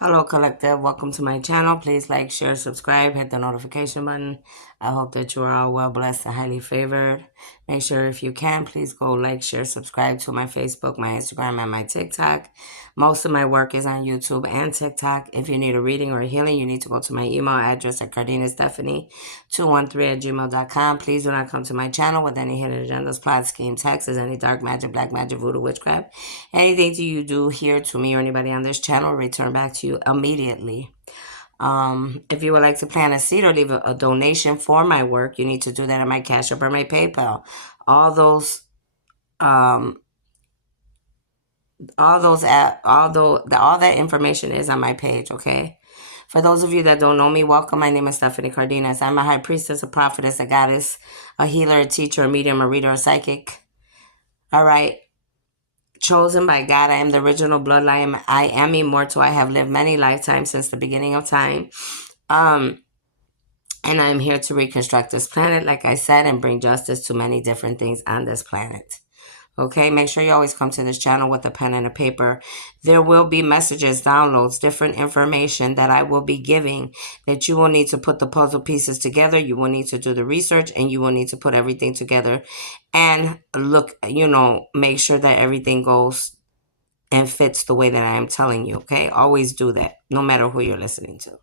Hello, Collective. Welcome to my channel. Please like, share, subscribe, hit the notification button. I hope that you are all well blessed and highly favored. Make sure if you can, please go like, share, subscribe to my Facebook, my Instagram, and my TikTok. Most of my work is on YouTube and TikTok. If you need a reading or a healing, you need to go to my email address at cardinastephanie213@gmail.com. Please do not come to my channel with any hidden agendas, plots, schemes, hexes, any dark magic, black magic, voodoo, witchcraft. Anything that you do here to me or anybody on this channel, return back to you immediately. If you would like to plant a seed or leave a donation for my work, you need to do that at my Cash App or my PayPal. All those, um, all that information is on my page. Okay. For those of you that don't know me, welcome. My name is Stephanie Cardenas. I'm a high priestess, a prophetess, a goddess, a healer, a teacher, a medium, a reader, a psychic. All right. Chosen by God. I am the original bloodline. I am immortal. I have lived many lifetimes since the beginning of time. And I'm here to reconstruct this planet, like I said, and bring justice to many different things on this planet. Okay, make sure you always come to this channel with a pen and a paper. There will be messages, downloads, different information that I will be giving that you will need to put the puzzle pieces together. You will need to do the research and you will need to put everything together and look, make sure that everything goes and fits the way that I am telling you. Okay, always do that, no matter who you're listening to.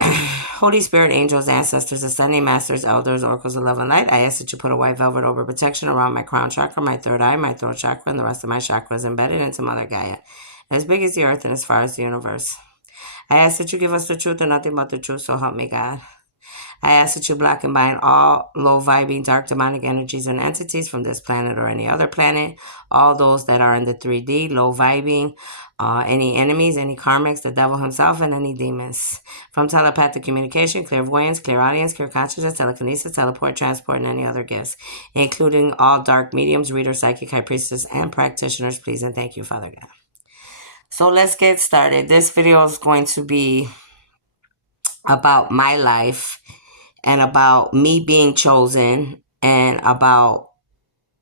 Holy Spirit, angels, ancestors, ascending masters, elders, oracles of love and light, I ask that you put a white velvet over protection around my crown chakra, my third eye, my throat chakra, and the rest of my chakras embedded into Mother Gaia, as big as the earth and as far as the universe. I ask that you give us the truth and nothing but the truth, so help me God. I ask that you block and bind all low-vibing, dark demonic energies and entities from this planet or any other planet, all those that are in the 3D, low-vibing, any enemies, any karmics, the devil himself, and any demons. From telepathic communication, clairvoyance, clairaudience, clear consciousness, telekinesis, teleport, transport, and any other gifts, including all dark mediums, readers, psychic, high priestess, and practitioners, please and thank you, Father God. So let's get started. This video is going to be about my life and about me being chosen and about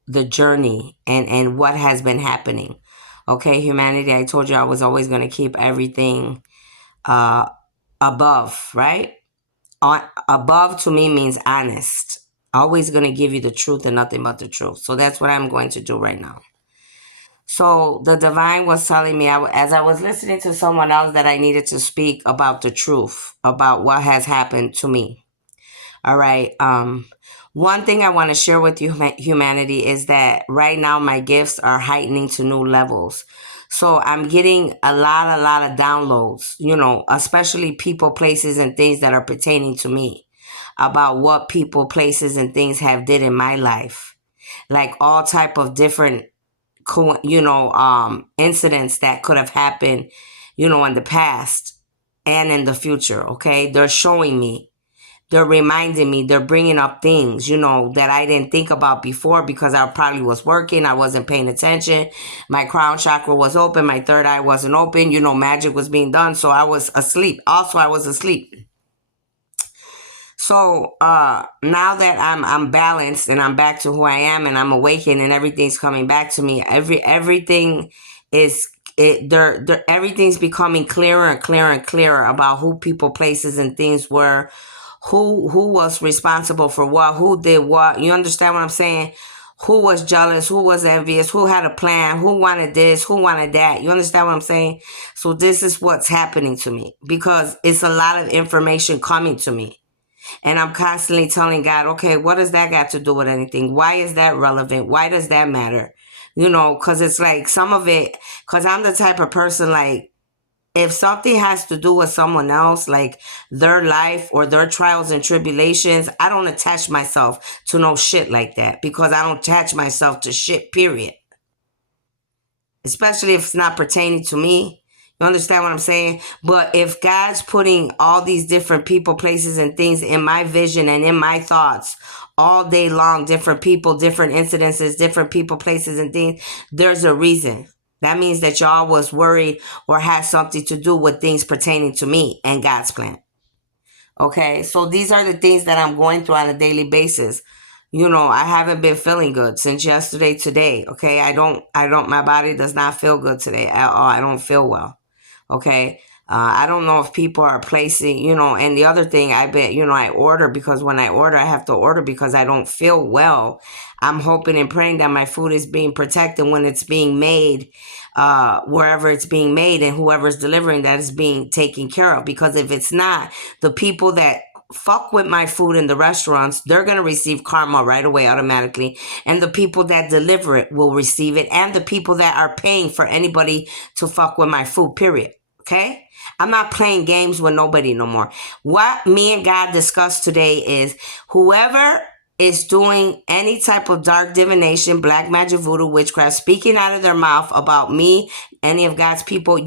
the journey and what has been happening. Okay, humanity, I told you I was always going to keep everything above, right? Above to me means honest. Always going to give you the truth and nothing but the truth. So that's what I'm going to do right now. So the divine was telling me, as I was listening to someone else, that I needed to speak about the truth, about what has happened to me. All right. One thing I want to share with you, humanity, is that right now my gifts are heightening to new levels. So I'm getting a lot of downloads, especially people, places, and things that are pertaining to me about what people, places, and things have did in my life. Like all type of different, incidents that could have happened, in the past and in the future. Okay. They're showing me. They're reminding me, they're bringing up things, that I didn't think about before because I probably was working. I wasn't paying attention. My crown chakra was open. My third eye wasn't open. Magic was being done. So I was asleep. Also, I was asleep. So now that I'm balanced and I'm back to who I am and I'm awakened and everything's coming back to me, everything is everything's becoming clearer and clearer and clearer about who people, places, and things were, who was responsible for what, who did what. You understand what I'm saying? Who was jealous, who was envious, who had a plan, who wanted this, who wanted that. You understand what I'm saying? So this is what's happening to me because it's a lot of information coming to me. And I'm constantly telling God, okay, what does that got to do with anything? Why is that relevant? Why does that matter? Because it's like some of it, because I'm the type of person, like, if something has to do with someone else, like their life or their trials and tribulations, I don't attach myself to no shit like that because I don't attach myself to shit, period. Especially if it's not pertaining to me. You understand what I'm saying? But if God's putting all these different people, places, and things in my vision and in my thoughts all day long, different people, different incidences, different people, places, and things, there's a reason. That means that y'all was worried or had something to do with things pertaining to me and God's plan. Okay, so these are the things that I'm going through on a daily basis. I haven't been feeling good since yesterday, today. Okay, my body does not feel good today at all. I don't feel well. Okay. I don't know if people are placing, and the other thing, I bet, I order because when I order, I have to order because I don't feel well. I'm hoping and praying that my food is being protected when it's being made, wherever it's being made, and whoever's delivering that is being taken care of. Because if it's not, the people that fuck with my food in the restaurants, they're going to receive karma right away automatically. And the people that deliver it will receive it. And the people that are paying for anybody to fuck with my food, period. Okay? I'm not playing games with nobody no more. What me and God discussed today is whoever is doing any type of dark divination, black magic, voodoo, witchcraft, speaking out of their mouth about me, any of God's people,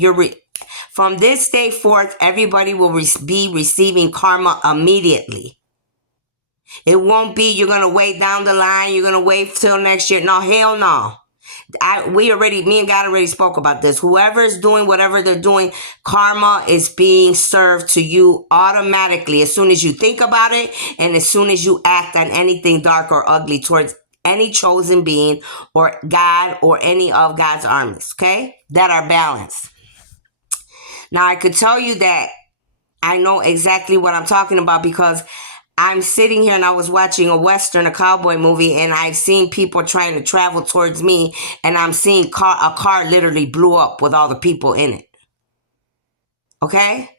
from this day forth, everybody will be receiving karma immediately. It won't be you're going to wait down the line, you're going to wait till next year. No, hell no. Me and God already spoke about this. Whoever is doing whatever they're doing, karma is being served to you automatically as soon as you think about it and as soon as you act on anything dark or ugly towards any chosen being or God or any of God's armies, okay, that are balanced. Now, I could tell you that I know exactly what I'm talking about because I'm sitting here and I was watching a Western, a cowboy movie, and I've seen people trying to travel towards me, and I'm seeing a car literally blew up with all the people in it. Okay?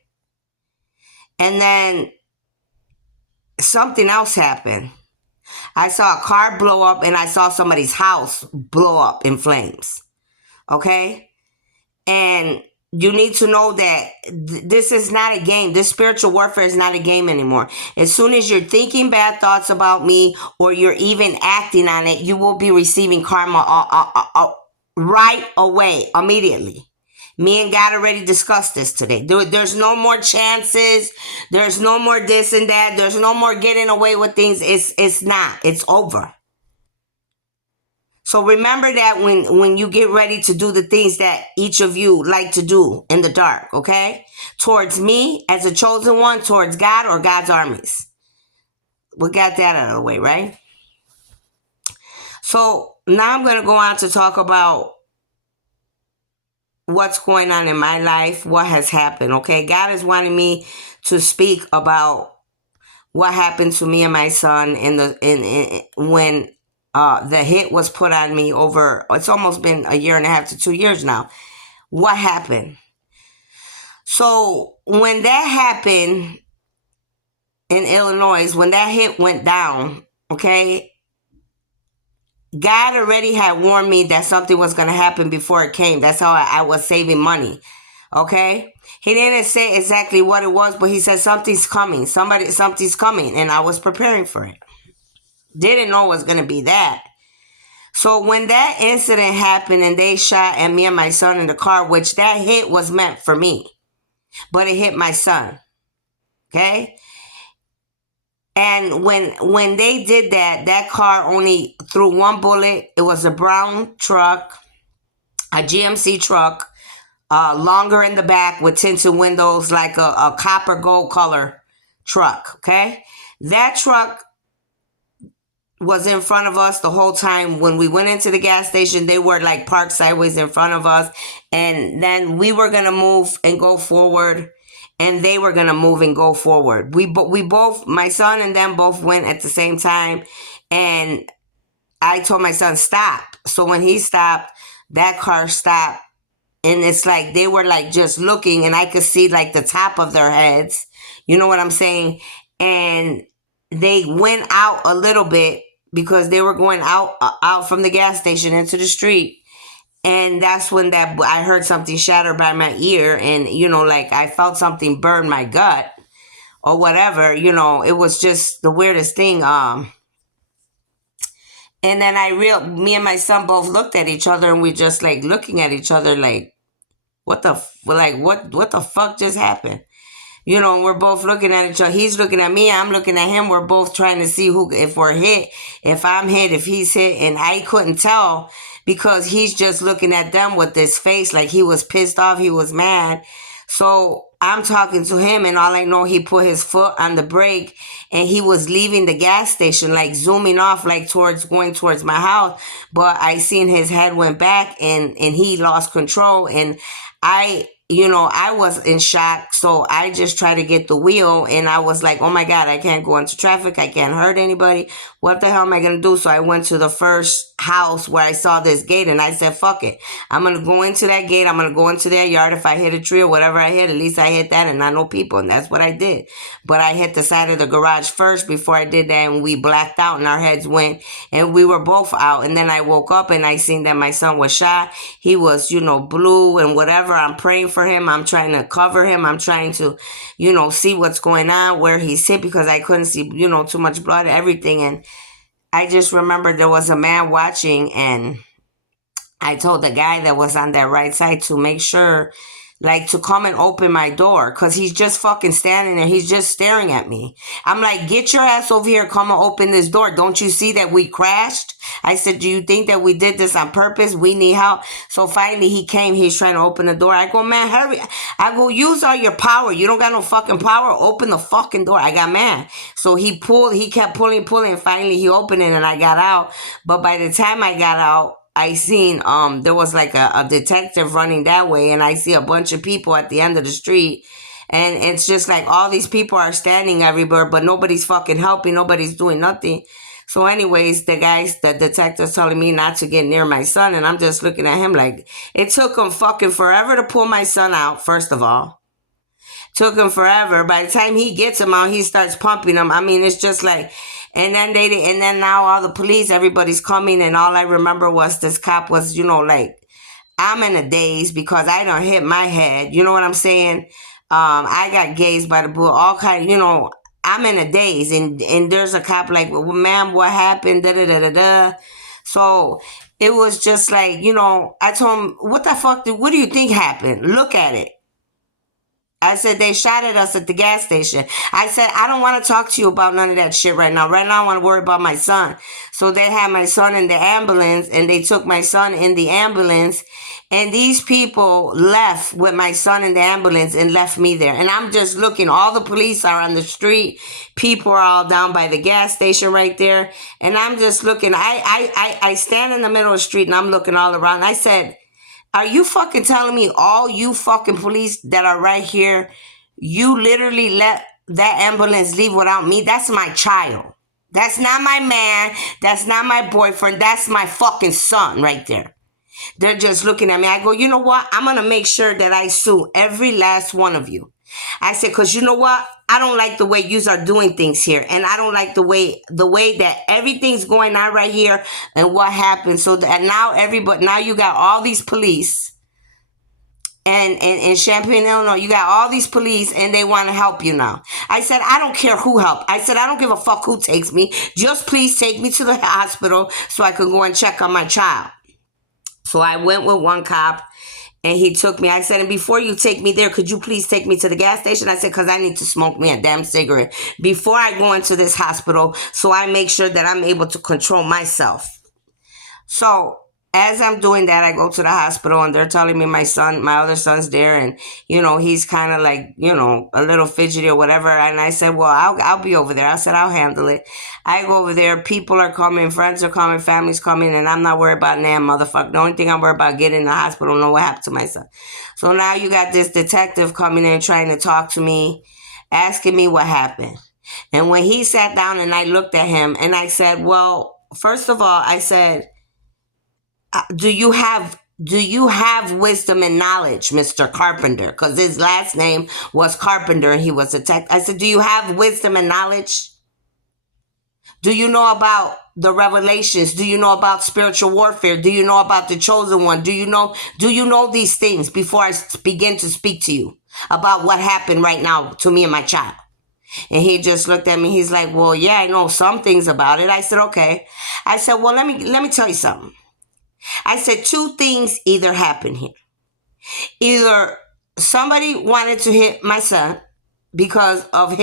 And then something else happened. I saw a car blow up and I saw somebody's house blow up in flames. Okay? And you need to know that this is not a game. This spiritual warfare is not a game anymore. As soon as you're thinking bad thoughts about me or you're even acting on it, you will be receiving karma right away, immediately. Me and God already discussed this today. There's no more chances. There's no more this and that. There's no more getting away with things. It's not. It's over. So remember that when you get ready to do the things that each of you like to do in the dark, okay? Towards me as a chosen one, towards God or God's armies. We got that out of the way, right? So now I'm going to go on to talk about what's going on in my life, what has happened, okay? God is wanting me to speak about what happened to me and my son when the hit was put on me over, it's almost been a year and a half to 2 years now. What happened? So when that happened in Illinois, when that hit went down, okay, God already had warned me that something was going to happen before it came. That's how I was saving money. Okay? He didn't say exactly what it was, but he said something's coming. Something's coming. And I was preparing for it. Didn't know it was going to be that. So when that incident happened and they shot at me and my son in the car, which that hit was meant for me, but it hit my son. Okay? And when they did that, that car only threw one bullet. It was a brown truck, a GMC truck, longer in the back with tinted windows, like a copper gold color truck. Okay? That truck was in front of us the whole time. When we went into the gas station, they were like parked sideways in front of us. And then we were going to move and go forward. And they were going to move and go forward. We both, my son and them both went at the same time. And I told my son, stop. So when he stopped, that car stopped. And it's like they were like just looking and I could see like the top of their heads. You know what I'm saying? And they went out a little bit because they were going out from the gas station into the street. And that's when I heard something shatter by my ear. And, like I felt something burn my gut or whatever. It was just the weirdest thing. And then me and my son both looked at each other and we just like looking at each other like, what the fuck just happened? We're both looking at each other. He's looking at me. I'm looking at him. We're both trying to see if we're hit, if I'm hit, if he's hit. And I couldn't tell because he's just looking at them with this face like he was pissed off. He was mad. So I'm talking to him and all I know, he put his foot on the brake and he was leaving the gas station, like zooming off, like going towards my house. But I seen his head went back and he lost control. And I I was in shock. So I just tried to get the wheel, and I was like, oh my God, I can't go into traffic. I can't hurt anybody. What the hell am I going to do? So I went to the first house where I saw this gate, and I said, fuck it. I'm going to go into that gate. I'm going to go into their yard. If I hit a tree or whatever I hit, at least I hit that and not no people. And that's what I did. But I hit the side of the garage first before I did that, and we blacked out and our heads went, and we were both out. And then I woke up and I seen that my son was shot. He was, blue and whatever. I'm praying for him. I'm trying to cover him. I'm trying to, see what's going on, where he's hit, because I couldn't see, too much blood, everything. And I just remember there was a man watching, and I told the guy that was on that right side to make sure, like, to come and open my door, because he's just fucking standing there. He's just staring at me. I'm like, get your ass over here. Come and open this door. Don't you see that we crashed? I said, do you think that we did this on purpose? We need help. So finally he came. He's trying to open the door. I go, man, hurry. I go, use all your power. You don't got no fucking power. Open the fucking door. I got mad. So he kept pulling. And finally he opened it and I got out. But by the time I got out, I seen there was like a detective running that way, and I see a bunch of people at the end of the street, and it's just like all these people are standing everywhere, but nobody's fucking helping, nobody's doing nothing. So anyways, the detective's telling me not to get near my son, and I'm just looking at him like, it took him fucking forever to pull my son out, first of all. Took him forever. By the time he gets him out, he starts pumping him. I mean, it's just like, and then now all the police, everybody's coming, and all I remember was this cop was, like, I'm in a daze because I don't hit my head. You know what I'm saying? I got gazed by the bull, all kind, I'm in a daze, and there's a cop like, well, ma'am, what happened? Da da da da da. So it was just like, I told him, what the fuck? What do you think happened? Look at it. I said, they shot at us at the gas station. I said, I don't want to talk to you about none of that shit right now. Right now, I want to worry about my son. So they had my son in the ambulance, and they took my son in the ambulance. And these people left with my son in the ambulance and left me there. And I'm just looking. All the police are on the street. People are all down by the gas station right there. And I'm just looking. I stand in the middle of the street, and I'm looking all around. I said, are you fucking telling me, all you fucking police that are right here, you literally let that ambulance leave without me? That's my child. That's not my man. That's not my boyfriend. That's my fucking son right there. They're just looking at me. I go, you know what? I'm going to make sure that I sue every last one of you. I said, because you know what? I don't like the way you are doing things here. And I don't like the way that everything's going on right here and what happened. So that now you got all these police and in Champaign, Illinois, you got all these police and they want to help you now. I said, I don't care who helped. I said, I don't give a fuck who takes me. Just please take me to the hospital so I can go and check on my child. So I went with one cop. And he took me. I said, and before you take me there, could you please take me to the gas station? I said, because I need to smoke me a damn cigarette before I go into this hospital, so I make sure that I'm able to control myself. So as I'm doing that, I go to the hospital, and they're telling me my other son's there, and he's kind of like a little fidgety or whatever. And I said, well, I'll be over there. I said, I'll handle it. I go over there. People are coming, friends are coming, family's coming, and I'm not worried about damn motherfucker. The only thing I'm worried about getting in the hospital, know what happened to my son. So now you got this detective coming in trying to talk to me, asking me what happened. And when he sat down and I looked at him and I said, well, first of all, I said, do you have wisdom and knowledge, Mr. Carpenter? Because his last name was Carpenter and he was a tech. I said, do you have wisdom and knowledge? Do you know about the revelations? Do you know about spiritual warfare? Do you know about the chosen one? Do you know these things before I begin to speak to you about what happened right now to me and my child? And he just looked at me. He's like, well, yeah, I know some things about it. I said, okay. I said, well, let me tell you something. I said, two things either happened here. Either somebody wanted to hit my son because of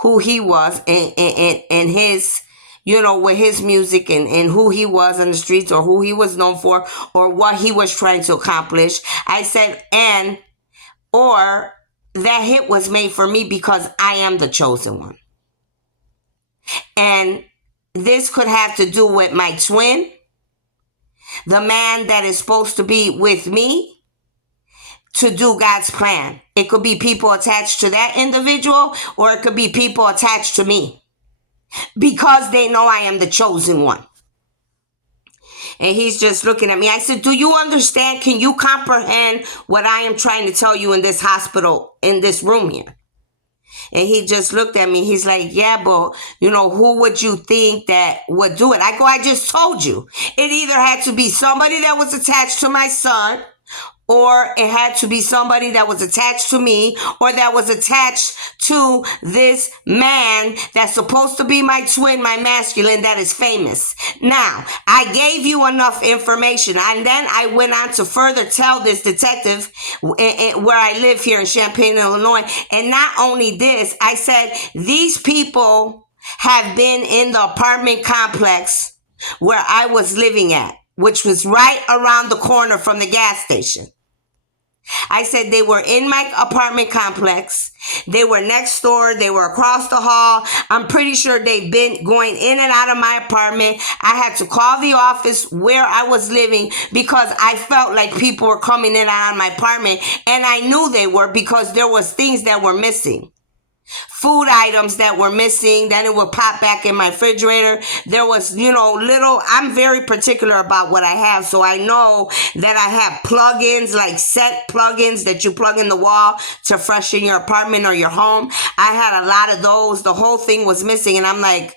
who he was and his, with his music and who he was in the streets, or who he was known for, or what he was trying to accomplish. I said, or that hit was made for me because I am the chosen one. And this could have to do with my twin, the man that is supposed to be with me, to do God's plan. It could be people attached to that individual, or it could be people attached to me because they know I am the chosen one. And he's just looking at me. I said, do you understand? Can you comprehend what I am trying to tell you in this hospital, in this room here? And he just looked at me. He's like, yeah, but, who would you think that would do it? I go, I just told you. It either had to be somebody that was attached to my son, or it had to be somebody that was attached to me, or that was attached to this man that's supposed to be my twin, my masculine, that is famous. Now, I gave you enough information, and then I went on to further tell this detective where I live here in Champaign, Illinois. And not only this, I said, these people have been in the apartment complex where I was living at, which was right around the corner from the gas station. I said they were in my apartment complex. They were next door. They were across the hall. I'm pretty sure they've been going in and out of my apartment. I had to call the office where I was living because I felt like people were coming in and out of my apartment. And I knew they were because there was things that were missing. Food items that were missing, then it would pop back in my refrigerator. There was, I'm very particular about what I have. So I know that I have plugins, like set plugins that you plug in the wall to freshen your apartment or your home. I had a lot of those. The whole thing was missing. And I'm like,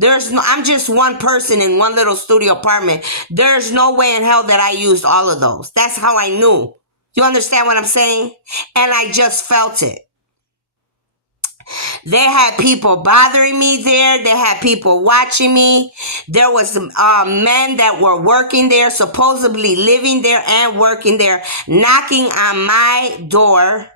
I'm just one person in one little studio apartment. There's no way in hell that I used all of those. That's how I knew. You understand what I'm saying? And I just felt it. They had people bothering me there. They had people watching me. There was men that were working there, supposedly living there and working there, knocking on my door,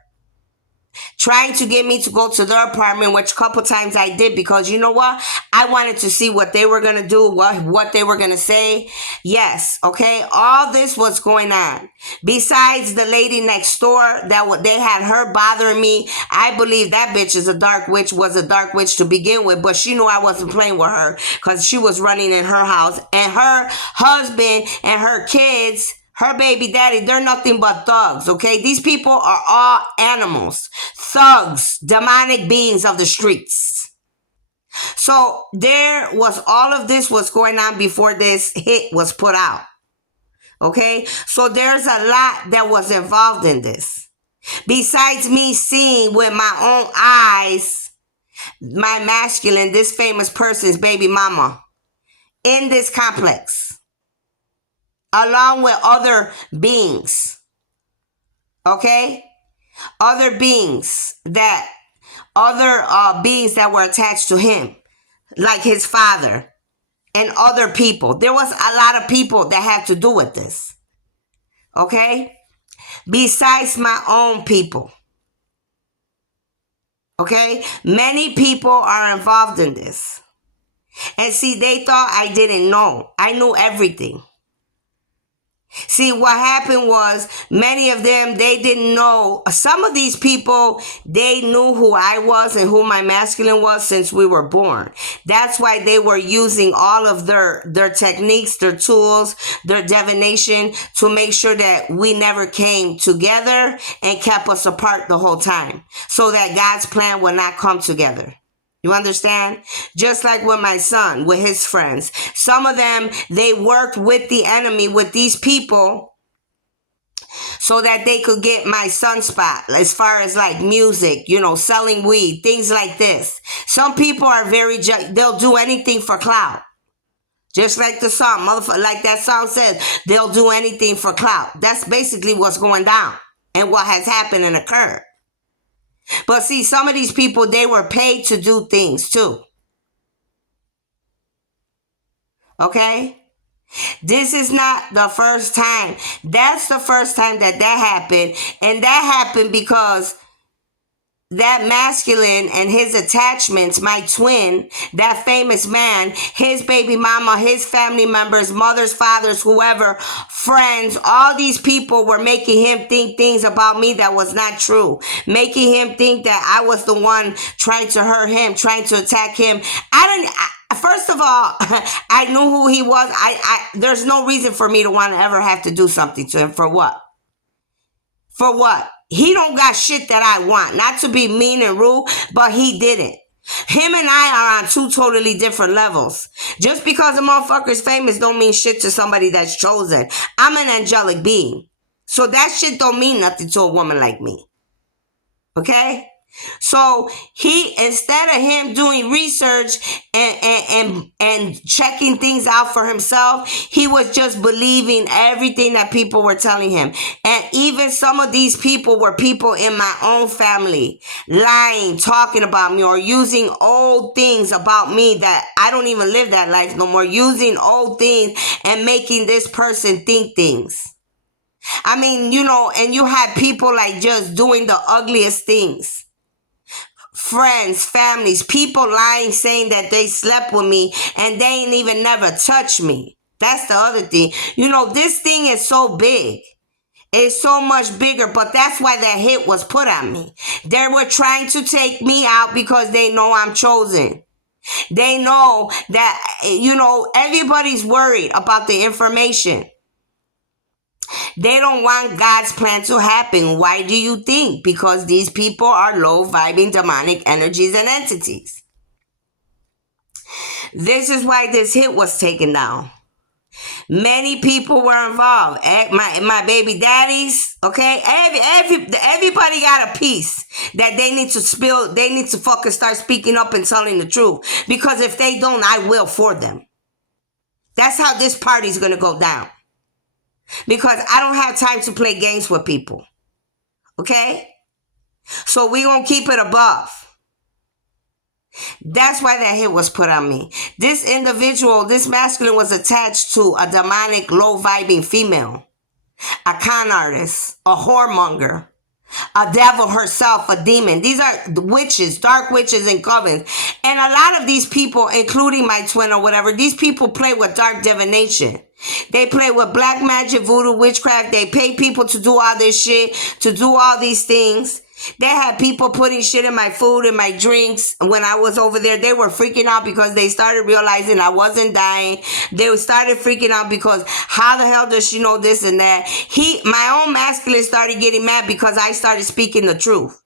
trying to get me to go to their apartment, which a couple times I did because you know what? I wanted to see what they were going to do, what they were going to say. Yes, okay? All this was going on. Besides the lady next door, they had her bothering me. I believe that bitch was a dark witch to begin with, but she knew I wasn't playing with her because she was running in her house. And her husband and her kids, her baby daddy, they're nothing but thugs, okay? These people are all animals, thugs, demonic beings of the streets. So there was all of this was going on before this hit was put out, okay? So there's a lot that was involved in this. Besides me seeing with my own eyes, my masculine, this famous person's baby mama in this complex, along with other beings, okay? Other beings that were attached to him, like his father and other people. There was a lot of people that had to do with this, okay? Besides my own people, okay? Many people are involved in this. And see, they thought I didn't know. I knew everything. See, what happened was many of them, they didn't know. Some of these people, they knew who I was and who my masculine was since we were born. That's why they were using all of their techniques, their tools, their divination to make sure that we never came together and kept us apart the whole time so that God's plan would not come together. You understand? Just like with my son, with his friends. Some of them, they worked with the enemy, with these people, so that they could get my son spot as far as like music, selling weed, things like this. Some people are they'll do anything for clout. Just like the song, like that song says, they'll do anything for clout. That's basically what's going down and what has happened and occurred. But see, some of these people, they were paid to do things too. Okay? This is not the first time. That's the first time that happened. And that happened because that masculine and his attachments, my twin, that famous man, his baby mama, his family members, mothers, fathers, whoever, friends, all these people were making him think things about me that was not true. Making him think that I was the one trying to hurt him, trying to attack him. First of all, I knew who he was. There's no reason for me to want to ever have to do something to him. For what? For what? He don't got shit that I want. Not to be mean and rude, but he didn't. Him and I are on two totally different levels. Just because a motherfucker's famous don't mean shit to somebody that's chosen. I'm an angelic being. So that shit don't mean nothing to a woman like me. Okay? So he, instead of him doing research and checking things out for himself, he was just believing everything that people were telling him. And even some of these people were people in my own family, lying, talking about me, or using old things about me that I don't even live that life no more, using old things and making this person think things. I mean, you know, and you had people like just doing the ugliest things. Friends, families, people lying, saying that they slept with me and they ain't even never touched me. That's the other thing. You know, this thing is so big. It's so much bigger, but that's why that hit was put on me. They were trying to take me out because they know I'm chosen. They know that, you know, everybody's worried about the information. They don't want God's plan to happen. Why do you think? Because these people are low vibing demonic energies and entities. This is why this hit was taken down. Many people were involved. My baby daddies, okay? Everybody got a piece that they need to spill. They need to fucking start speaking up and telling the truth. Because if they don't, I will for them. That's how this party's going to go down. Because I don't have time to play games with people. Okay? So we gonna keep it above. That's why that hit was put on me. This individual, this masculine, was attached to a demonic, low-vibing female. A con artist. A whoremonger. A devil herself, a demon. These are witches, dark witches and covens. And a lot of these people, including my twin or whatever, these people play with dark divination. They play with black magic, voodoo, witchcraft. They pay people to do all this shit, to do all these things. They had people putting shit in my food and my drinks. When I was over there, they were freaking out because they started realizing I wasn't dying. They started freaking out because how the hell does she know this and that? My own masculine started getting mad because I started speaking the truth.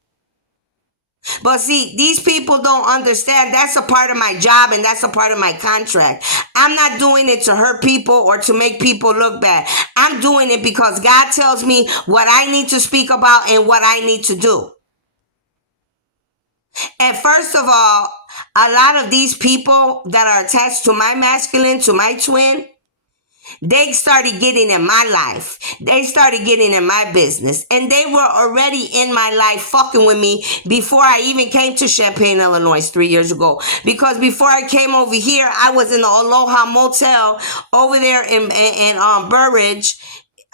But see, these people don't understand that's a part of my job and that's a part of my contract. I'm not doing it to hurt people or to make people look bad. I'm doing it because God tells me what I need to speak about and what I need to do. And first of all, a lot of these people that are attached to my masculine, to my twin, they started getting in my life. They started getting in my business. And they were already in my life fucking with me before I even came to Champaign, Illinois 3 years ago. Because before I came over here, I was in the Aloha Motel over there in Burridge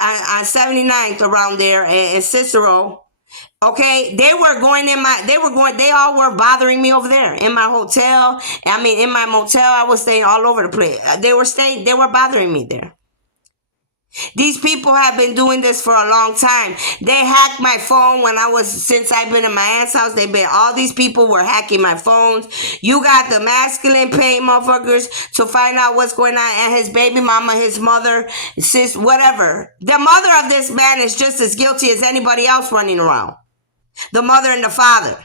on 79th around there in Cicero. Okay, they all were bothering me over there in my hotel. I mean, in my motel, I was staying all over the place. They were bothering me there. These people have been doing this for a long time. They hacked my phone since I've been in my aunt's house. All these people were hacking my phones. You got the masculine paying motherfuckers to find out what's going on, and his baby mama, his mother, sis, whatever. The mother of this man is just as guilty as anybody else running around. The mother and the father.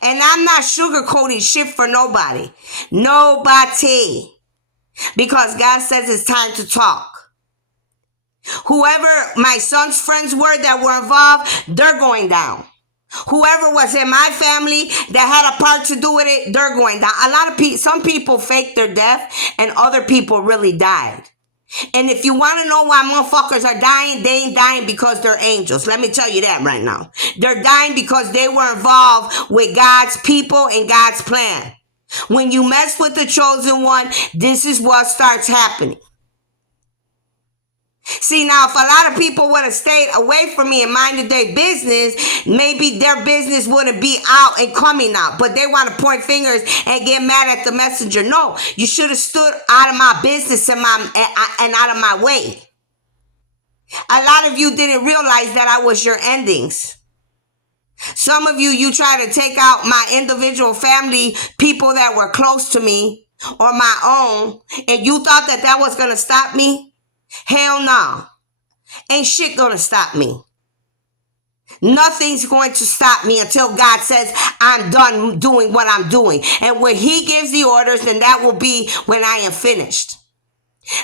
And I'm not sugarcoating shit for nobody. Nobody. Because God says it's time to talk. Whoever my son's friends were that were involved, they're going down. Whoever was in my family that had a part to do with it, they're going down. Some people faked their death and other people really died. And if you want to know why motherfuckers are dying, they ain't dying because they're angels. Let me tell you that right now. They're dying because they were involved with God's people and God's plan. When you mess with the chosen one, this is what starts happening. See, now, if a lot of people would have stayed away from me and minded their business, maybe their business wouldn't be out and coming out. But they want to point fingers and get mad at the messenger. No, you should have stood out of my business and out of my way. A lot of you didn't realize that I was your endings. Some of you try to take out my individual family, people that were close to me or my own, and you thought that was going to stop me? Hell no. Ain't shit gonna stop me. Nothing's going to stop me until God says I'm done doing what I'm doing. And when he gives the orders, then that will be when I am finished.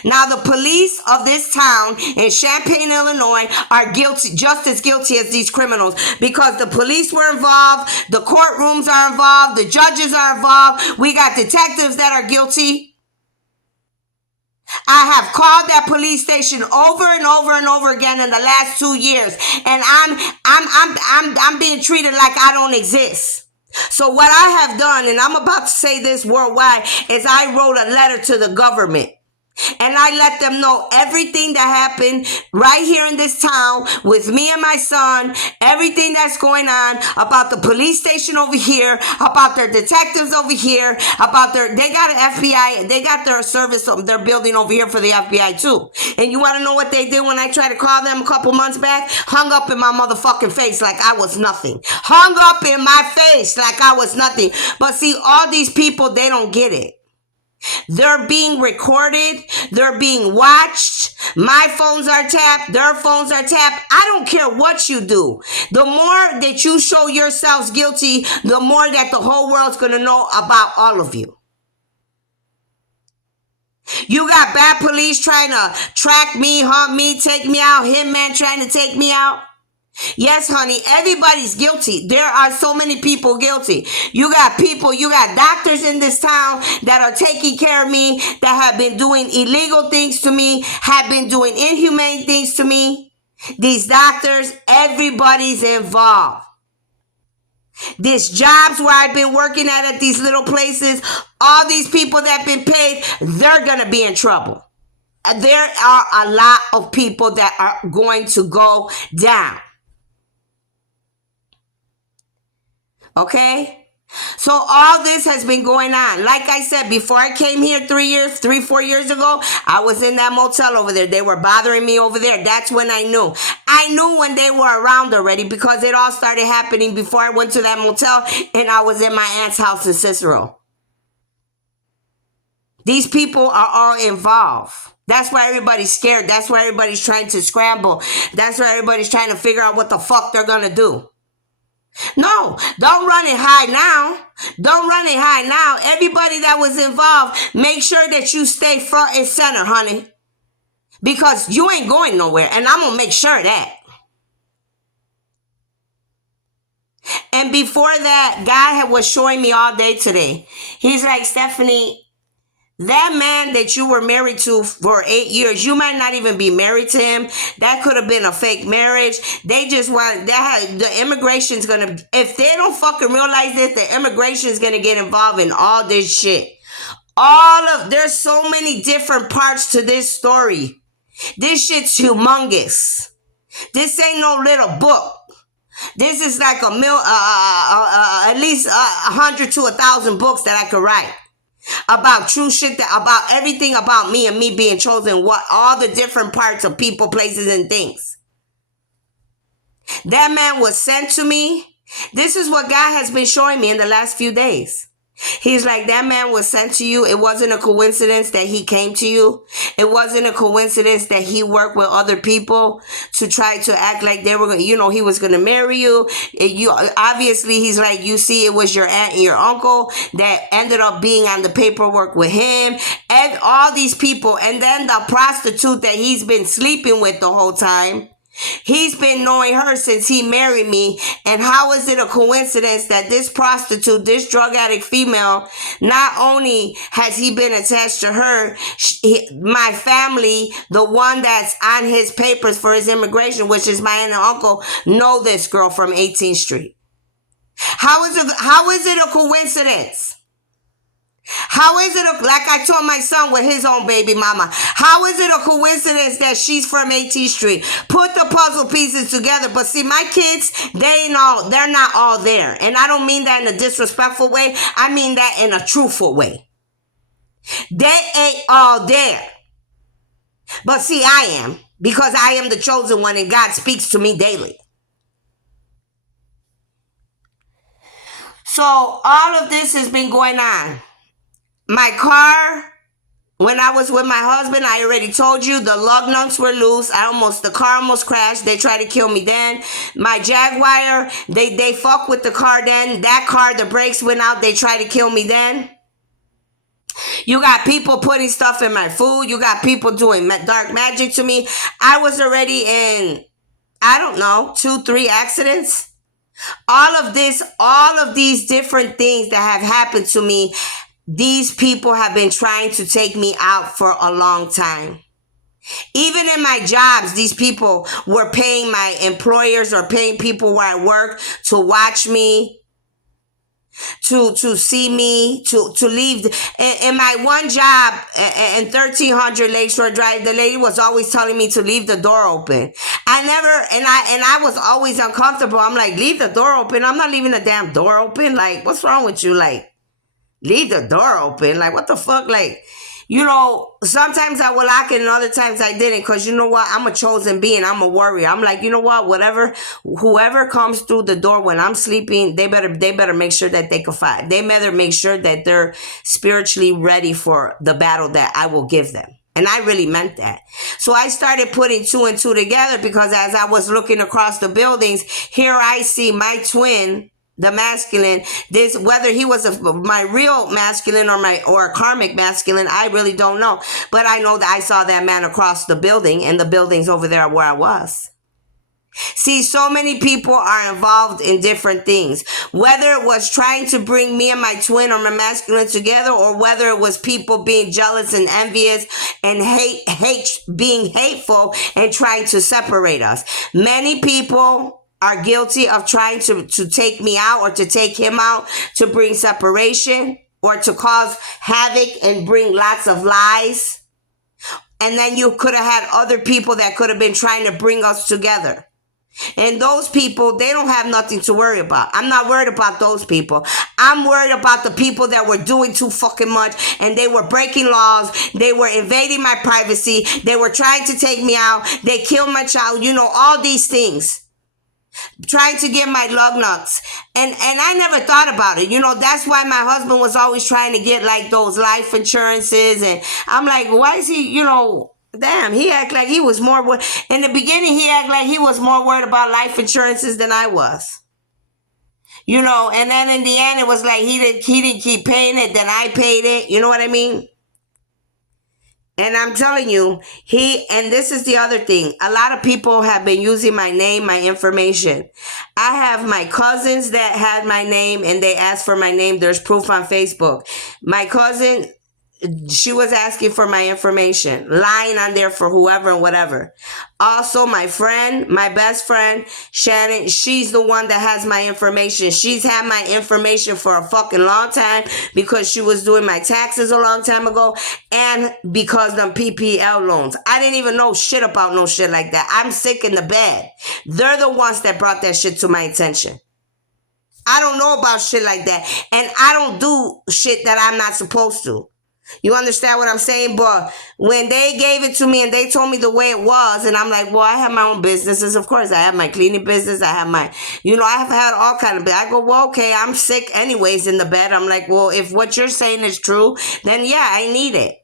Now, the police of this town in Champaign, Illinois are guilty, just as guilty as these criminals, because the police were involved, the courtrooms are involved, the judges are involved, we got detectives that are guilty. I have called that police station over and over and over again in the last 2 years, and I'm being treated like I don't exist. So what I have done, and I'm about to say this worldwide, is I wrote a letter to the government. And I let them know everything that happened right here in this town with me and my son, everything that's going on about the police station over here, about their detectives over here, about they got an FBI, they got their service, their building over here for the FBI too. And you want to know what they did when I tried to call them a couple months back? Hung up in my motherfucking face like I was nothing. Hung up in my face like I was nothing. But see, all these people, they don't get it. They're being recorded. They're being watched. My phones are tapped. Their phones are tapped. I don't care what you do. The more that you show yourselves guilty, the more that the whole world's going to know about all of you. You got bad police trying to track me, hunt me, take me out. Hitman trying to take me out. Yes, honey, everybody's guilty. There are so many people guilty. You got people, you got doctors in this town that are taking care of me, that have been doing illegal things to me, have been doing inhumane things to me. These doctors, everybody's involved. These jobs where I've been working at these little places, all these people that have been paid, they're going to be in trouble. There are a lot of people that are going to go down. Okay? So all this has been going on. Like I said, before I came here 4 years ago, I was in that motel over there. They were bothering me over there. That's when I knew. I knew when they were around already, because it all started happening before I went to that motel and I was in my aunt's house in Cicero. These people are all involved. That's why everybody's scared. That's why everybody's trying to scramble. That's why everybody's trying to figure out what the fuck they're going to do. No, don't run it high now. Don't run it high now. Everybody that was involved, make sure that you stay front and center, honey. Because you ain't going nowhere. And I'm going to make sure of that. And before that, God was showing me all day today. He's like, Stephanie, that man that you were married to for 8 years, you might not even be married to him. That could have been a fake marriage. They just want the immigration's gonna, if they don't fucking realize this, the immigration's gonna get involved in all this shit. There's so many different parts to this story. This shit's humongous. This ain't no little book. This is like at least 100 to 1,000 books that I could write. About true shit, about everything about me and me being chosen, what all the different parts of people, places, and things. That man was sent to me. This is what God has been showing me in the last few days. He's like, that man was sent to you. It wasn't a coincidence that he came to you. It wasn't a coincidence that he worked with other people to try to act like they were going, he was going to marry you. Obviously, he's like, you see, it was your aunt and your uncle that ended up being on the paperwork with him, and all these people. And then the prostitute that he's been sleeping with the whole time. He's been knowing her since he married me. And how is it a coincidence that this prostitute, this drug addict female, not only has he been attached to her, my family, the one that's on his papers for his immigration, which is my aunt and uncle, know this girl from 18th Street. How is it a coincidence? How is it, like I told my son with his own baby mama, how is it a coincidence that she's from 18th Street? Put the puzzle pieces together. But see, my kids, they're not all there. And I don't mean that in a disrespectful way. I mean that in a truthful way. They ain't all there. But see, I am, because I am the chosen one and God speaks to me daily. So all of this has been going on. My car When I was with my husband, I already told you the lug nuts were loose. The car almost crashed. They tried to kill me then. My Jaguar, they fuck with the car then. That car, the brakes went out. They tried to kill me then. You got people putting stuff in my food. You got people doing dark magic to me. I was already in, I don't know, 2-3 accidents. All of these different things that have happened to me, these people have been trying to take me out for a long time. Even in my jobs, these people were paying my employers or paying people where I work to watch me, to see me, to leave. In my one job in 1300 Lakeshore Drive, the lady was always telling me to leave the door open. I was always uncomfortable. I'm like, leave the door open? I'm not leaving the damn door open. Like, what's wrong with you? Like, leave the door open? Like, what the fuck? Like, sometimes I would lock it and other times I didn't, because you know what? I'm a chosen being. I'm a warrior. I'm like, you know what? Whoever comes through the door when I'm sleeping, they better make sure that they can fight. They better make sure that they're spiritually ready for the battle that I will give them. And I really meant that. So I started putting 2 and 2 together, because as I was looking across the buildings, here I see my twin, the masculine, whether he was my real masculine or a karmic masculine, I really don't know. But I know that I saw that man across the building, and the buildings over there where I was. See, so many people are involved in different things, whether it was trying to bring me and my twin or my masculine together, or whether it was people being jealous and envious and being hateful and trying to separate us. Many people are guilty of trying to take me out or to take him out, to bring separation or to cause havoc and bring lots of lies. And then you could have had other people that could have been trying to bring us together. And those people, they don't have nothing to worry about. I'm not worried about those people. I'm worried about the people that were doing too fucking much, and they were breaking laws. They were invading my privacy. They were trying to take me out. They killed my child. All these things. Trying to get my lug nuts. And I never thought about it. That's why my husband was always trying to get like those life insurances. And I'm like, why is he, damn, he act like he was more, in the beginning, he act like he was more worried about life insurances than I was. And then in the end, it was like he didn't keep paying it, then I paid it. You know what I mean? And I'm telling you, and this is the other thing. A lot of people have been using my name, my information. I have my cousins that had my name and they asked for my name. There's proof on Facebook. My cousin, she was asking for my information, lying on there for whoever and whatever. Also, my friend, my best friend, Shannon, she's the one that has my information. She's had my information for a fucking long time, because she was doing my taxes a long time ago, and because them PPL loans. I didn't even know shit about no shit like that. I'm sick in the bed. They're the ones that brought that shit to my attention. I don't know about shit like that, and I don't do shit that I'm not supposed to. You understand what I'm saying? But when they gave it to me and they told me the way it was, and I'm like, well, I have my own businesses. Of course, I have my cleaning business. I have I have had all kind of, I go, well, okay, I'm sick anyways in the bed. I'm like, well, if what you're saying is true, then yeah, I need it.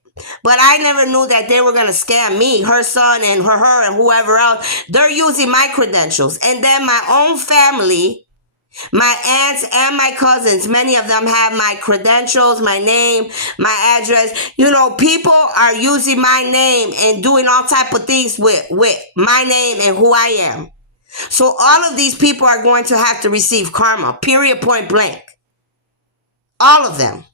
But I never knew that they were going to scam me, her son and her and whoever else. They're using my credentials. And then my own family, my aunts and my cousins, many of them have my credentials, my name, my address. People are using my name and doing all type of things with my name and who I am. So all of these people are going to have to receive karma, period, point blank. All of them.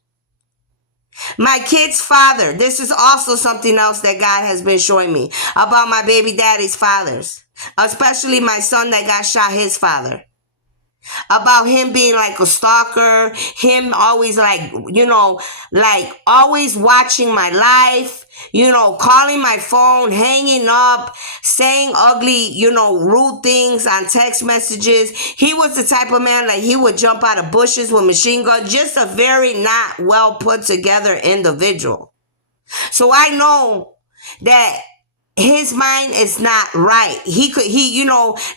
My kid's father. This is also something else that God has been showing me about my baby daddy's fathers, especially my son that got shot, his father. About him being like a stalker, him always always watching my life, calling my phone, hanging up, saying ugly, rude things on text messages. He was the type of man he would jump out of bushes with machine guns, just a very not well put together individual. So I know that his mind is not right.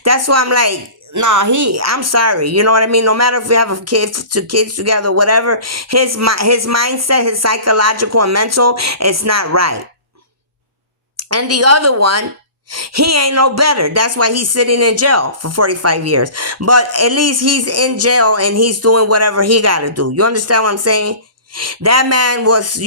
That's why I'm like, No, I'm sorry. You know what I mean? No matter if we have kids together, whatever, his mindset, his psychological and mental, it's not right. And the other one, he ain't no better. That's why he's sitting in jail for 45 years. But at least he's in jail and he's doing whatever he got to do. You understand what I'm saying? That man was,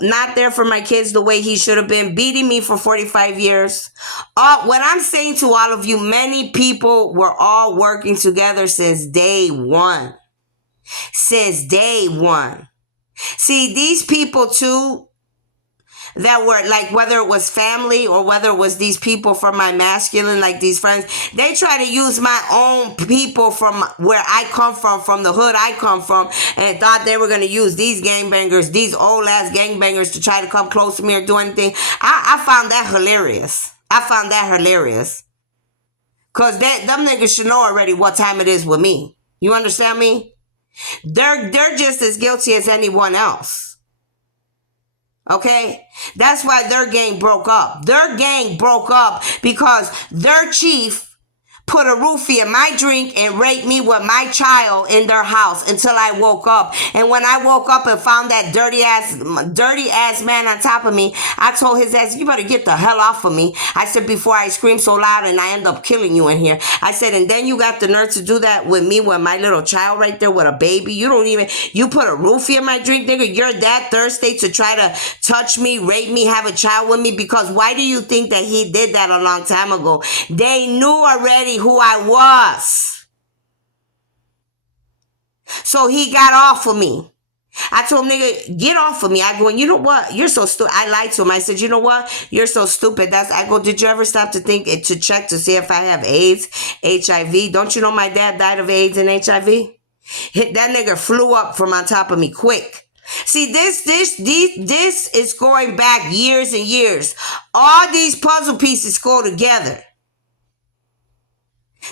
not there for my kids the way he should have been, beating me for 45 years. What I'm saying to all of you, many people were all working together since day one. Since day one. See, these people too, that were like, whether it was family or whether it was these people from my masculine, like these friends, they try to use my own people from where I come from the hood I come from, and thought they were going to use these gangbangers, these old ass gangbangers, to try to come close to me or do anything. I found that hilarious. Because them niggas should know already what time it is with me. You understand me? They're just as guilty as anyone else. Okay? That's why their gang broke up. Their gang broke up because their chief put a roofie in my drink and raped me with my child in their house until I woke up. And when I woke up and found that dirty ass man on top of me, I told his ass, you better get the hell off of me. I said, before I scream so loud and I end up killing you in here. I said, and then you got the nerve to do that with me, with my little child right there with a baby. You put a roofie in my drink, nigga. You're that thirsty to try to touch me, rape me, have a child with me? Because why do you think that he did that a long time ago? They knew already who I was. So he got off of me. I told him, nigga, get off of me. I go, you know what? You're so stupid. I lied to him. I said, you know what? You're so stupid. I go, did you ever stop to think, to check to see if I have AIDS, HIV? Don't you know my dad died of AIDS and HIV? That nigga flew up from on top of me quick. See, this is going back years and years. All these puzzle pieces go together.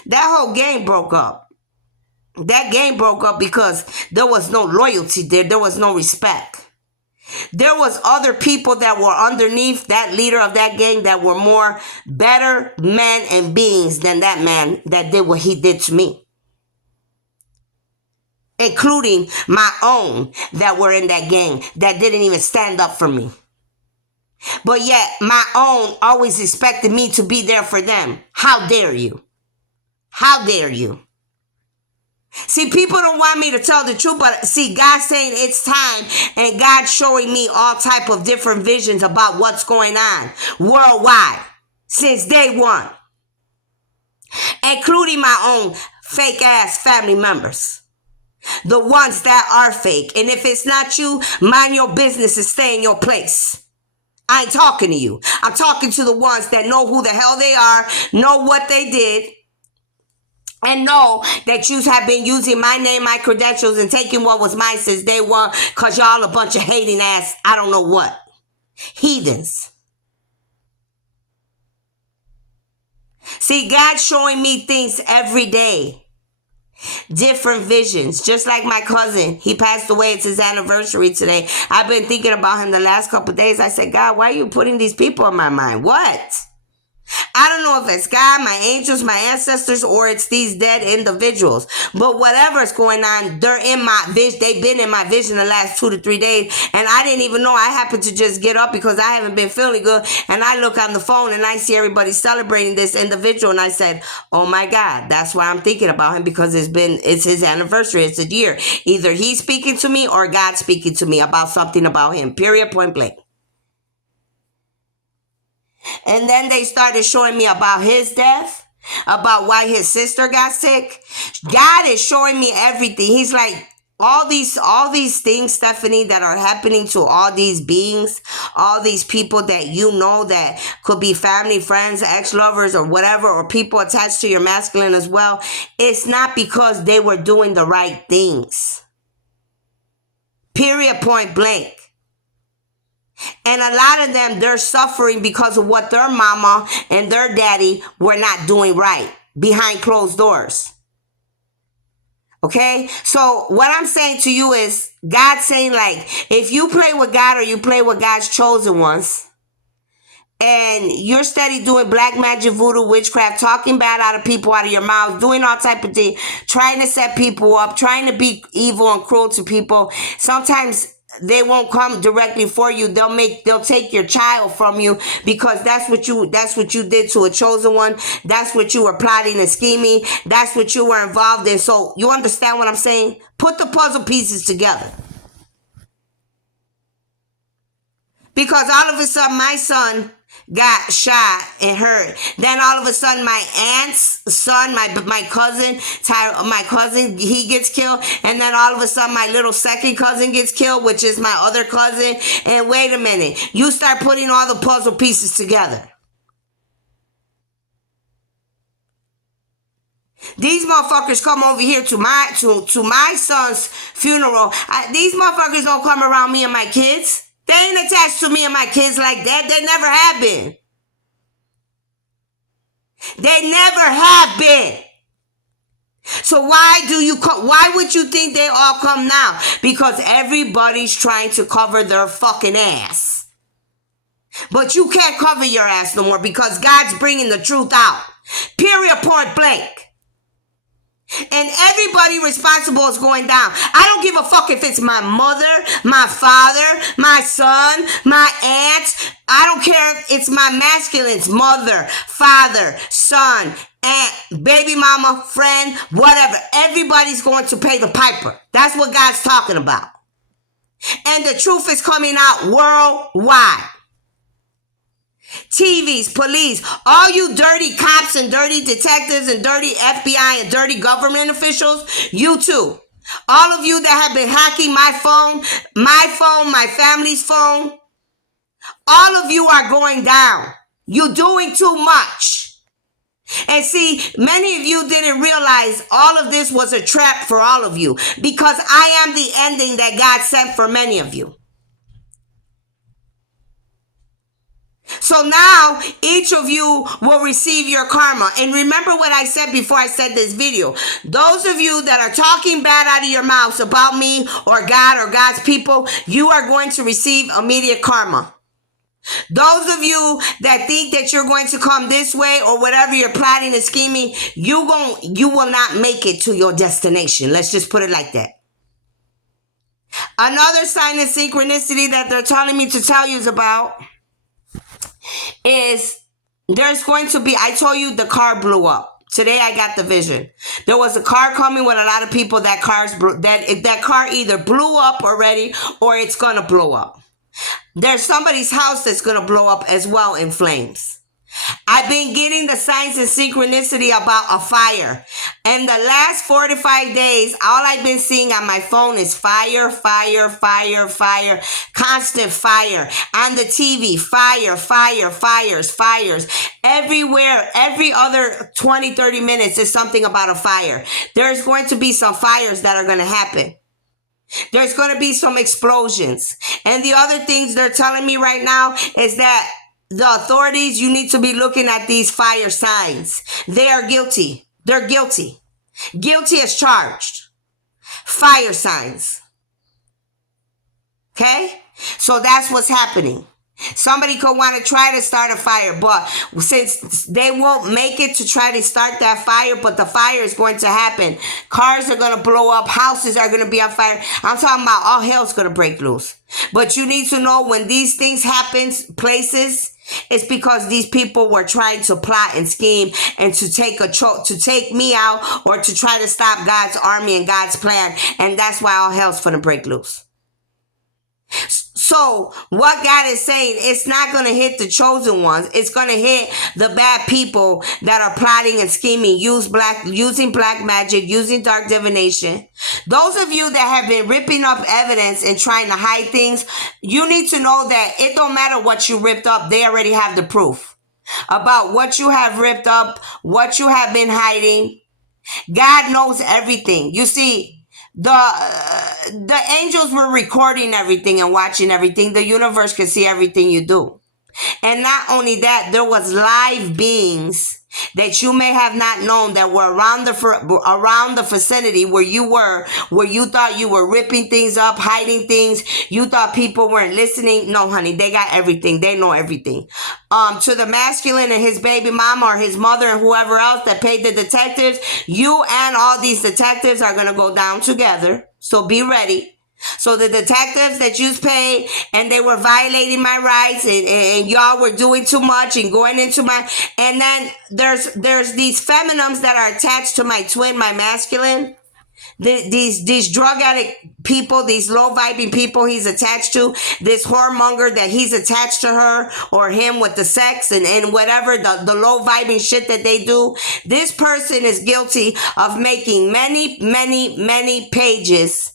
That whole game broke up. That game broke up because there was no loyalty there. There was no respect. There was other people that were underneath that leader of that gang that were more better men and beings than that man that did what he did to me. Including my own that were in that gang that didn't even stand up for me. But yet my own always expected me to be there for them. How dare you? How dare you? See, people don't want me to tell the truth, but see, God's saying it's time, and God's showing me all type of different visions about what's going on worldwide since day one, including my own fake ass family members, the ones that are fake. And if it's not you, mind your business and stay in your place. I ain't talking to you. I'm talking to the ones that know who the hell they are, know what they did, and know that you have been using my name, my credentials, and taking what was mine since day one, because y'all a bunch of hating ass, I don't know what, heathens. See, God's showing me things every day. Different visions. Just like my cousin. He passed away. It's his anniversary today. I've been thinking about him the last couple of days. I said, God, why are you putting these people in my mind? What? I don't know if it's God, my angels, my ancestors, or it's these dead individuals. But whatever's going on, they're in my vision. They've been in my vision the last 2 to 3 days. And I didn't even know. I happened to just get up because I haven't been feeling good. And I look on the phone and I see everybody celebrating this individual. And I said, oh my God, that's why I'm thinking about him, because it's his anniversary. It's a year. Either he's speaking to me or God's speaking to me about something about him. Period, point blank. And then they started showing me about his death, about why his sister got sick. God is showing me everything. He's like, all these things, Stephanie, that are happening to all these beings, all these people that you know that could be family, friends, ex-lovers, or whatever, or people attached to your masculine as well. It's not because they were doing the right things. Period, point blank. And a lot of them, they're suffering because of what their mama and their daddy were not doing right behind closed doors. Okay? So what I'm saying to you is, God's saying, like, if you play with God or you play with God's chosen ones, and you're steady doing black magic, voodoo, witchcraft, talking bad out of people, out of your mouth, doing all type of things, trying to set people up, trying to be evil and cruel to people, sometimes they won't come directly for you. They'll take your child from you, because that's what you did to a chosen one. That's what you were plotting and scheming. That's what you were involved in. So you understand what I'm saying? Put the puzzle pieces together. Because all of a sudden my son got shot and hurt. Then all of a sudden my aunt's son, my cousin, he gets killed. And then all of a sudden my little second cousin gets killed, which is my other cousin. And wait a minute, you start putting all the puzzle pieces together. These motherfuckers come over here to my son's funeral. These motherfuckers don't come around me and my kids. They ain't attached to me and my kids like that. They never have been. They never have been. So why would you think they all come now? Because everybody's trying to cover their fucking ass. But you can't cover your ass no more, because God's bringing the truth out. Period, point blank. And everybody responsible is going down. I don't give a fuck if it's my mother, my father, my son, my aunts. I don't care if it's my masculines, mother, father, son, aunt, baby mama, friend, whatever. Everybody's going to pay the piper. That's what God's talking about. And the truth is coming out worldwide. TVs, police, all you dirty cops and dirty detectives and dirty FBI and dirty government officials, you too. All of you that have been hacking my phone, my family's phone, all of you are going down. You're doing too much. And see, many of you didn't realize all of this was a trap for all of you, because I am the ending that God sent for many of you. So now each of you will receive your karma. And remember what I said before I said this video. Those of you that are talking bad out of your mouths about me or God or God's people, you are going to receive immediate karma. Those of you that think that you're going to come this way or whatever you're plotting and scheming, you will not make it to your destination. Let's just put it like that. Another sign of synchronicity that they're telling me to tell you is about is there's going to be, I told you the car blew up. Today I got the vision. There was a car coming with a lot of people. That car either blew up already or it's going to blow up. There's somebody's house that's going to blow up as well in flames. I've been getting the signs and synchronicity about a fire. In the last 4 to 5 days, all I've been seeing on my phone is fire, fire, fire, fire, constant fire. On the TV, fire, fire, fires. Everywhere, every other 20, 30 minutes is something about a fire. There's going to be some fires that are going to happen. There's going to be some explosions. And the other things they're telling me right now is that the authorities, you need to be looking at these fire signs. They are guilty. They're guilty. Guilty as charged. Fire signs. Okay? So that's what's happening. Somebody could want to try to start a fire, but since they won't make it to try to start that fire, but the fire is going to happen. Cars are going to blow up. Houses are going to be on fire. I'm talking about all hell's going to break loose. But you need to know when these things happen, places, it's because these people were trying to plot and scheme and to take me out or to try to stop God's army and God's plan. And that's why all hell's going to break loose. So what God is saying, it's not going to hit the chosen ones. It's going to hit the bad people that are plotting and scheming, using black magic, using dark divination. Those of you that have been ripping up evidence and trying to hide things, you need to know that it don't matter what you ripped up. They already have the proof about what you have ripped up, what you have been hiding. God knows everything. You see, the angels were recording everything and watching everything. The universe could see everything you do. And not only that, there was live beings that you may have not known that were around the vicinity where you thought you were ripping things up, hiding things. You thought people weren't listening. No, honey, they got everything. They know everything. To the masculine and his baby mama or his mother and whoever else that paid the detectives, you and all these detectives are going to go down together. So be ready. So the detectives that you paid and they were violating my rights and y'all were doing too much and going into my, and then there's these feminines that are attached to my twin, my masculine. These drug addict people, these low vibing people he's attached to, this whoremonger that he's attached to her or him with the sex and whatever, the low vibing shit that they do. This person is guilty of making many pages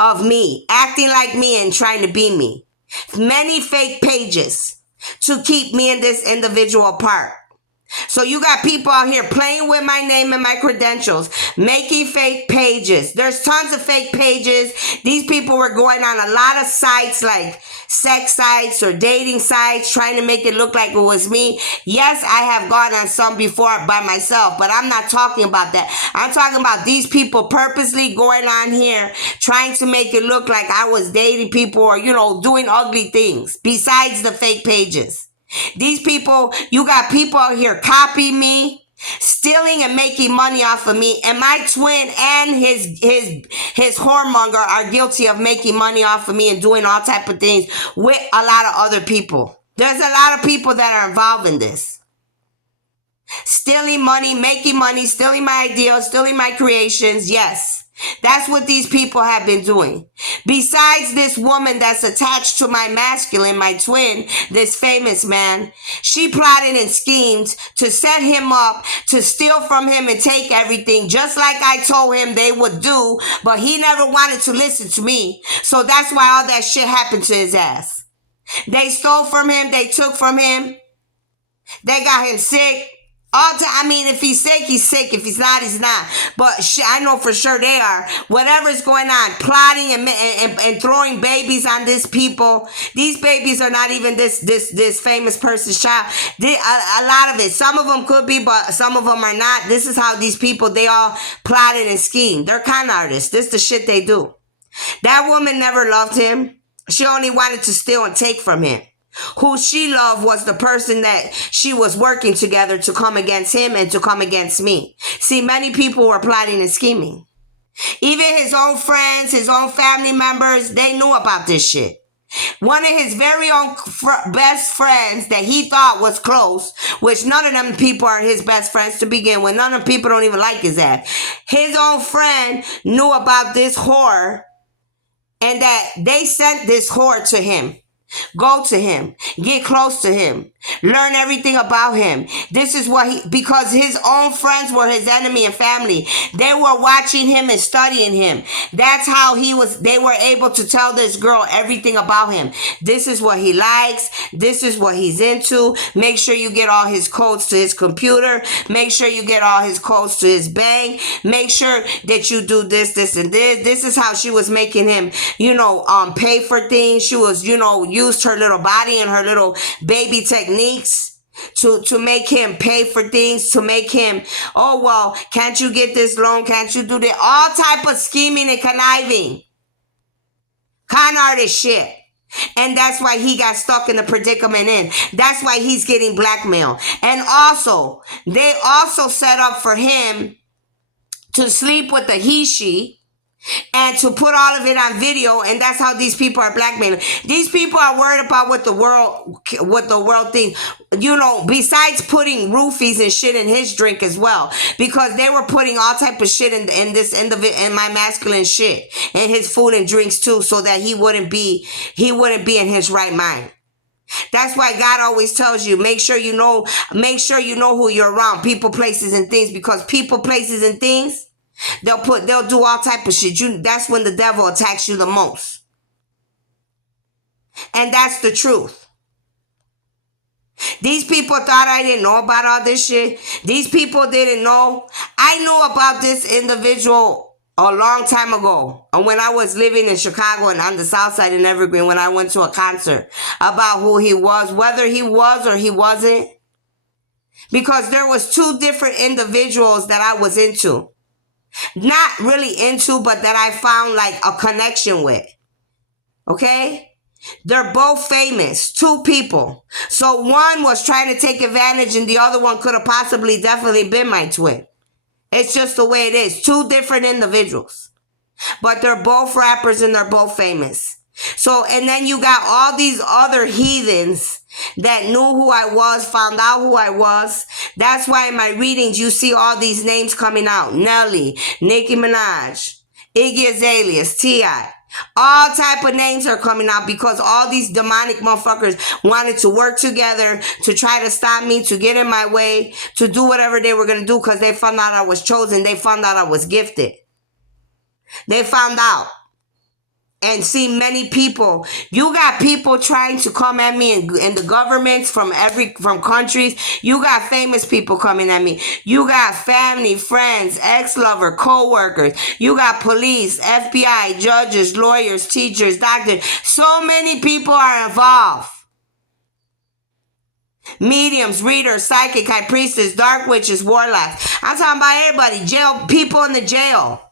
of me, acting like me and trying to be me. Many fake pages to keep me and this individual apart. So you got people out here playing with my name and my credentials, making fake pages. There's tons of fake pages. These people were going on a lot of sites like sex sites or dating sites, trying to make it look like it was me. Yes, I have gone on some before by myself, but I'm not talking about that. I'm talking about these people purposely going on here, trying to make it look like I was dating people or, doing ugly things besides the fake pages. These people, you got people out here copying me, stealing and making money off of me, and my twin and his whoremonger are guilty of making money off of me and doing all type of things with a lot of other people. There's a lot of people that are involved in this. Stealing money, making money, stealing my ideas, stealing my creations. Yes. That's what these people have been doing. Besides this woman that's attached to my masculine, my twin, this famous man, she plotted and schemed to set him up, to steal from him and take everything, just like I told him they would do, but he never wanted to listen to me. So that's why all that shit happened to his ass. They stole from him, they took from him, they got him sick. If he's sick, he's sick. If he's not, he's not. But I know for sure they are. Whatever's going on, plotting and throwing babies on these people. These babies are not even this famous person's child. A lot of it. Some of them could be, but some of them are not. This is how these people, they all plotted and schemed. They're con artists. This is the shit they do. That woman never loved him. She only wanted to steal and take from him. Who she loved was the person that she was working together to come against him and to come against me. See, many people were plotting and scheming. Even his own friends, his own family members, they knew about this shit. One of his very own best friends that he thought was close, which none of them people are his best friends to begin with. None of them people don't even like his ass. His own friend knew about this whore and that they sent this whore to him. Go to him, get close to him, learn everything about him. This is what because his own friends were his enemy and family. They were watching him and studying him. That's how they were able to tell this girl everything about him. This is what he likes. This is what he's into. Make sure you get all his codes to his computer. Make sure you get all his codes to his bank. Make sure that you do this, and this. This is how she was making him, pay for things. She was, used her little body and her little baby techniques to make him pay for things, to make him, oh, well, can't you get this loan? Can't you do that? All type of scheming and conniving. Con artist shit. And that's why he got stuck in the predicament in. That's why he's getting blackmailed. And also, they also set up for him to sleep with the she, and to put all of it on video, and that's how these people are blackmailing. These people are worried about what the world thinks. Besides putting roofies and shit in his drink as well, because they were putting all type of shit in my masculine shit, in his food and drinks too, so that he wouldn't be in his right mind. That's why God always tells you, make sure you know who you're around, people, places, and things, because people, places, and things, they'll do all type of shit. That's when the devil attacks you the most. And that's the truth. These people thought I didn't know about all this shit. These people didn't know. I knew about this individual a long time ago. And when I was living in Chicago and on the south side in Evergreen, when I went to a concert, about who he was, whether he was or he wasn't. because there was two different individuals that I was into. Not really into, but that I found like a connection with. Okay? They're both famous, two people. So one was trying to take advantage and the other one could have possibly definitely been my twin. It's just the way it is. Two different individuals. But they're both rappers and they're both famous. So, and then you got all these other heathens that knew who I was, found out who I was. That's why in my readings you see all these names coming out. Nelly, Nicki Minaj, Iggy Azalea, T.I. All type of names are coming out because all these demonic motherfuckers wanted to work together to try to stop me, to get in my way, to do whatever they were going to do because they found out I was chosen. They found out I was gifted. They found out. And see many people, you got people trying to come at me and the governments from countries. You got famous people coming at me. You got family, friends, ex-lover, co-workers. You got police, FBI, judges, lawyers, teachers, doctors. So many people are involved. Mediums, readers, psychic, high priestess, dark witches, warlocks. I'm talking about everybody. Jail, people in the jail.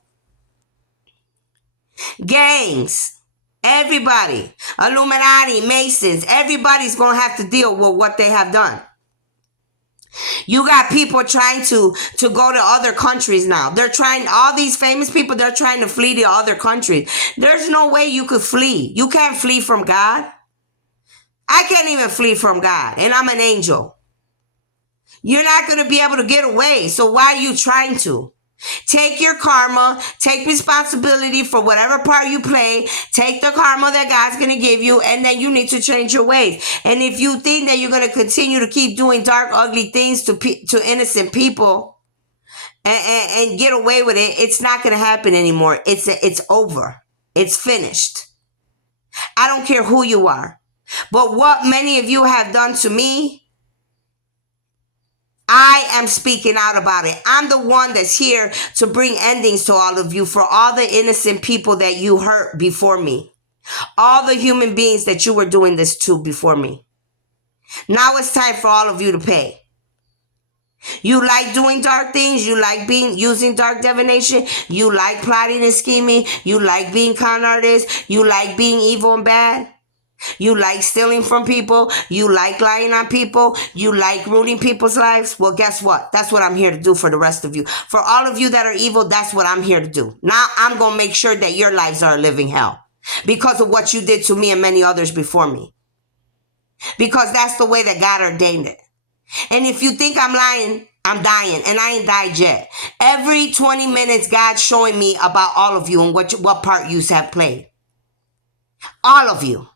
Gangs, everybody, Illuminati, Masons, everybody's going to have to deal with what they have done. You got people trying to go to other countries now. They're trying, all these famous people, they're trying to flee to other countries. There's no way you could flee. You can't flee from God. I can't even flee from God, and I'm an angel. You're not going to be able to get away, so why are you trying to? Take your karma, take responsibility for whatever part you play, take the karma that God's going to give you, and then you need to change your ways. And if you think that you're going to continue to keep doing dark, ugly things to innocent people and get away with it, it's not going to happen anymore. It's over. It's finished. I don't care who you are. But what many of you have done to me, I am speaking out about it. I'm the one that's here to bring endings to all of you, for all the innocent people that you hurt before me. All the human beings that you were doing this to before me. Now it's time for all of you to pay. You like doing dark things. You like using dark divination. You like plotting and scheming. You like being con artists. You like being evil and bad. You like stealing from people. You like lying on people. You like ruining people's lives. Well, guess what? That's what I'm here to do for the rest of you. For all of you that are evil, that's what I'm here to do. Now I'm going to make sure that your lives are a living hell because of what you did to me and many others before me. Because that's the way that God ordained it. And if you think I'm lying, I'm dying, and I ain't died yet. Every 20 minutes, God's showing me about all of you and what part you have played. All of you.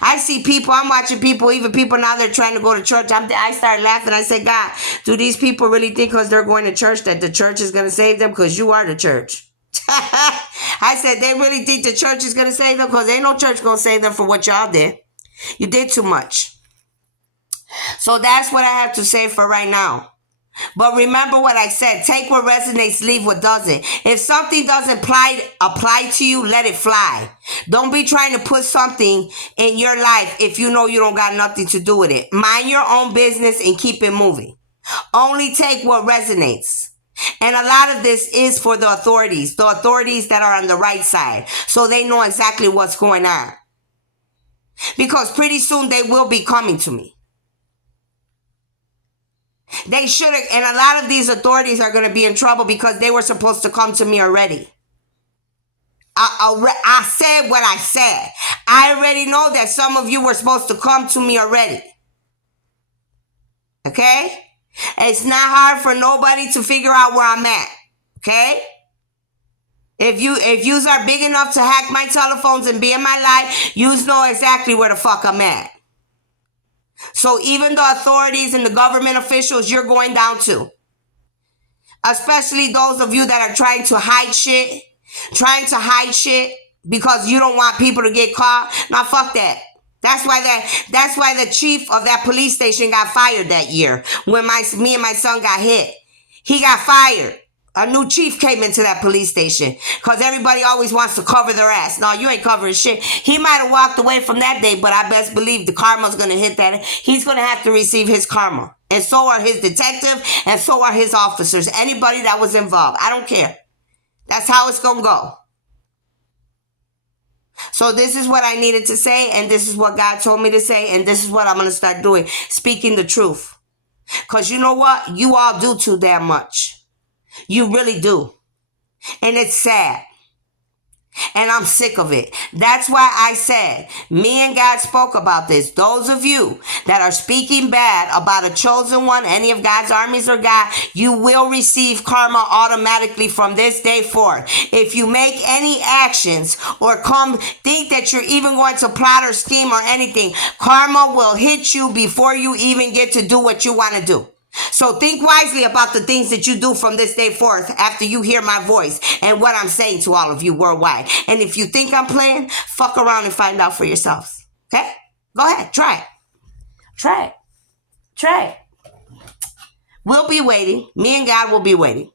I see people, I'm watching people, even people now they're trying to go to church. I start laughing. I say, God, do these people really think because they're going to church that the church is going to save them? Because you are the church. I said, they really think the church is going to save them? Because ain't no church going to save them for what y'all did. You did too much. So that's what I have to say for right now. But remember what I said. Take what resonates, leave what doesn't. If something doesn't apply to you, let it fly. Don't be trying to put something in your life if you know you don't got nothing to do with it. Mind your own business and keep it moving. Only take what resonates. And a lot of this is for the authorities that are on the right side, so they know exactly what's going on. Because pretty soon they will be coming to me. They should have, and a lot of these authorities are going to be in trouble because they were supposed to come to me already. I said what I said. I already know that some of you were supposed to come to me already. Okay? It's not hard for nobody to figure out where I'm at. Okay? If yous are big enough to hack my telephones and be in my life, yous know exactly where the fuck I'm at. So even the authorities and the government officials, you're going down to. Especially those of you that are trying to hide shit. Trying to hide shit because you don't want people to get caught. Now fuck that. That's why the chief of that police station got fired that year. When me and my son got hit. He got fired. A new chief came into that police station because everybody always wants to cover their ass. No, you ain't covering shit. He might have walked away from that day, but I best believe the karma's going to hit that. He's going to have to receive his karma. And so are his detective, and so are his officers. Anybody that was involved. I don't care. That's how it's going to go. So this is what I needed to say, and this is what God told me to say, and this is what I'm going to start doing. Speaking the truth. Because you know what? You all do too damn much. You really do. And it's sad. And I'm sick of it. That's why I said, me and God spoke about this. Those of you that are speaking bad about a chosen one, any of God's armies or God, you will receive karma automatically from this day forth. If you make any actions or think that you're even going to plot or scheme or anything, karma will hit you before you even get to do what you want to do. So think wisely about the things that you do from this day forth after you hear my voice and what I'm saying to all of you worldwide. And if you think I'm playing, fuck around and find out for yourselves. Okay? Go ahead. Try it. Try it. Try it. We'll be waiting. Me and God will be waiting.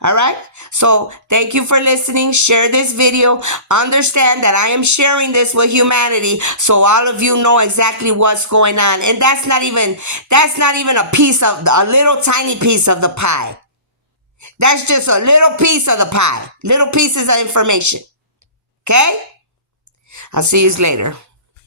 All right? So thank you for listening. Share this video. Understand that I am sharing this with humanity so all of you know exactly what's going on. And that's not even a little tiny piece of the pie. That's just a little piece of the pie. Little pieces of information. Okay? I'll see you later.